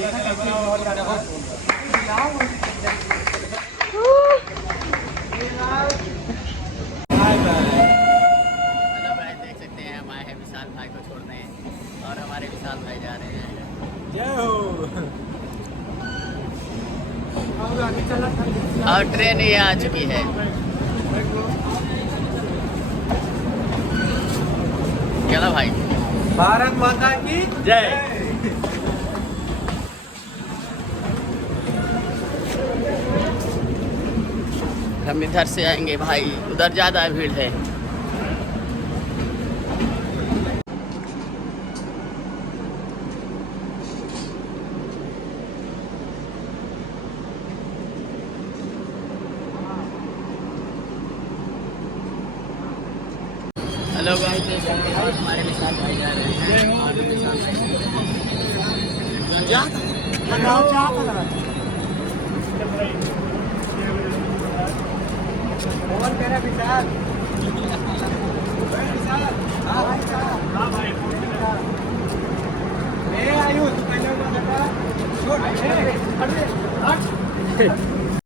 भाई देख सकते हैं हम आए हैं विशाल भाई को छोड़ने और हमारे विशाल भाई जा रहे हैं। जय हो। और ट्रेन ये आ चुकी है। चलो भाई, भारत माता की जय। हम इधर से आएंगे भाई, उधर ज़्यादा भीड़ है। हेलो गाइस, देख सकते हैं हमारे विशाल भाई जा रहे हैं और विशाल भाई जा और मेरा विशाल हाँ भाई ए आयु तू पहले छोड़